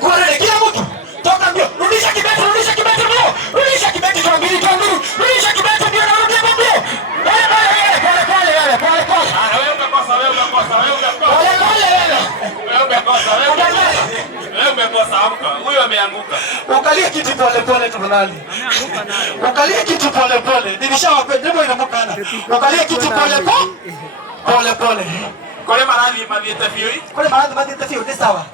Kwarede kila mtu. Toka mbio. Rudisha kibeti mbio. Rudisha kibeti kwa mbili. Rudisha kibeti mbio na rudi mbio. Pole. Wewe umekosa. Wewe umekosa amka. Huyo ameanguka. Ukalie kiti pole tafadhali. Ukalie kiti pole. Nilishawapenda ndio inamkana. Ukalie kiti pole. Kole maradhi madhieta fioi. Kole maradhi madhieta fioi ni sawa.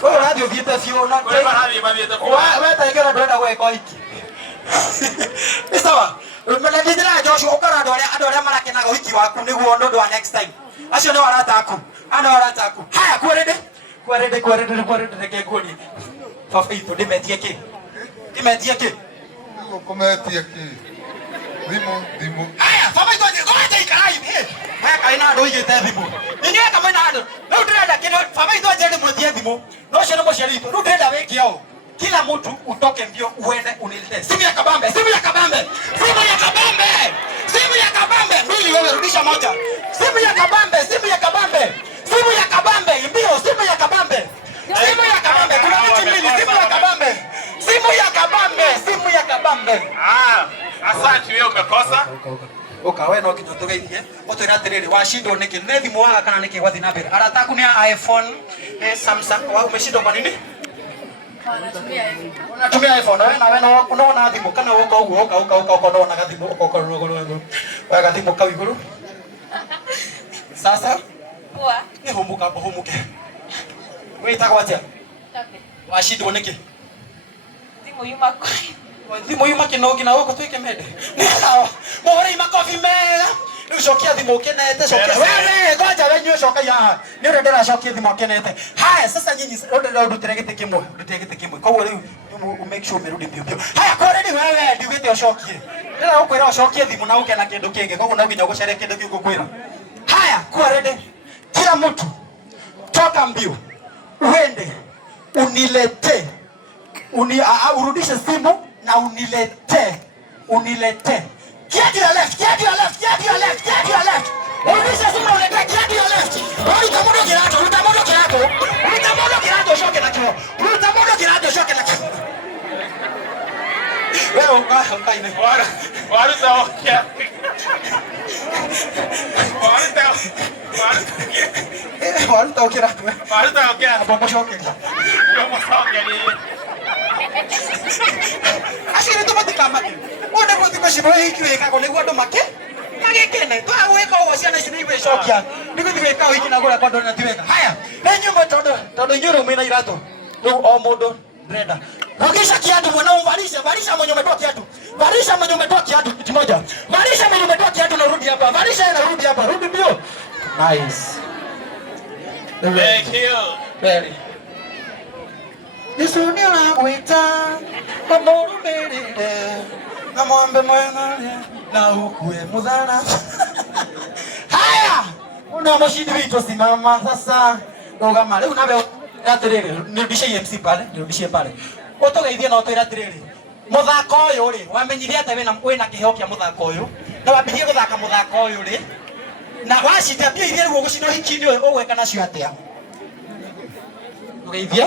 Kole radio vieta fioi na kole maradhi madhieta fioi. Wewe taigera ndona wewe kwa hiki. Ni sawa. Mbele ndira Joshua ukara ndore marakenaga wiki waku niguo ndondo wa next time. Acio ndio warataku. Haya kwarede reke kuni. Fafa ito dimetie ki. Kometie ki. Dimo. Haya fafa ito ngoja ikarai ni. Haya kaina ndo igete thimo. Ninyo kama ina ndo. Leo ndira kino fafa ito jende mutie thimo. No shene mo sheri ito. Ndira weki yao. Kila mtu utoke mbio uende unilete. Simu ya kabambe. Mbili wewe rudisha moja. Simu ya kabambe. Mbio simu ya kabambe. Kuna miti mbili simu ya kabambe. Asante wewe umekosa. Wewe no kinyotogeithie. Otwira atiriri washindwo niki ne thimu waga kana niki gwathi na mbere. Arataku ni iPhone, Samsung. Wa umeshindwa kwa nini? Unatumia iPhone wewe no unaona thimu kana uko unaona gathimu uko wewe gathimu kawi iguru. Sasa ni humuke. Wewe itakuwa atia? Washindwo niki? Thimu yuma kinogina wako twike mede. Ni sawa. Mohore makofi mega. Nishokia thimu kenete shokia. Wewe ngoja wewe shoka ya. Ni ndera shokia thimu kenete. Haya sasa nyinyi ndio tutegete kimwe. Kwa hiyo leo make sure umerudi mbio. Haya kwa nini wewe ndio gete shokie. Ndio ukwira shokia thimu na uke na kindu kingi. Kwa hiyo na nginya gushere kindu kingi kwira. Haya kwa rede. Kila mtu toka mbio. Uende unilete. Urudishe simu na unilete. Get your left. Urudishe simu na unilete. Get your left. Utamodo kirato shoke na kio. Wewe ungaine. Warutaokia. Warutaokia. Hapo shoke. Ashiri to matika make. Ona ko tiko shibo ikiweka ko negwa ndo make. Magekene. To aweka wasiana shiniwe shokia. Niko tiweka wiki na gora kwa ndo na tiweka. Haya. Nenyumba todo nyoro mwina irato. Ndo o modo reda. Rudisha kiatu mwanao varisha mwenye umetoa kiatu. Kitu moja. Varisha mwenye umetoa kiatu na rudi hapa. Rudi mbio. Nice. Thank you. Very. Yesu ni anakuita mamoro mbele na mwambe mwema na ukue mudhana. Haya una mashidi vitu simama sasa doga male unabe atiriri nirudishie pale utogeithie na utwira atiriri muthako uyu ri wamenyithie ate wina kiheo kia muthako uyu na wambithie guthaka muthako uyu ri na washita pia ithie ruo gucino hikini uyu ugweka nacio atia ugeithie.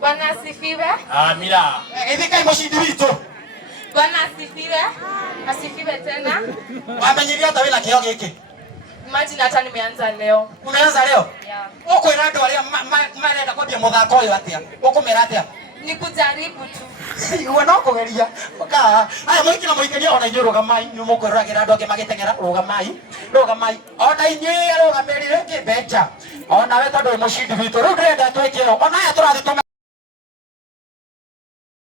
Bwana asifiwe. Amina. Hivi mashidi vitu. Bwana asifiwe. Asifiwe tena. Wamenyithie ate wina kiheo giki. Imagine hata nimeanza leo. Umeanza leo? Yeah. Uko ina ndo alia marenda kwambia muthako uyu atia. Ukumera atia? Ni kujaribu tu. Iwe no kugeria. Ka aya mwikira mwikeria ona inyo rugamai nyumo kwiragira ndoke magitengera rugamai. Ona inyo rugamerire kibeja. Ona we tondu mushindi witu ru ndenda twikiro. Ona aya turathi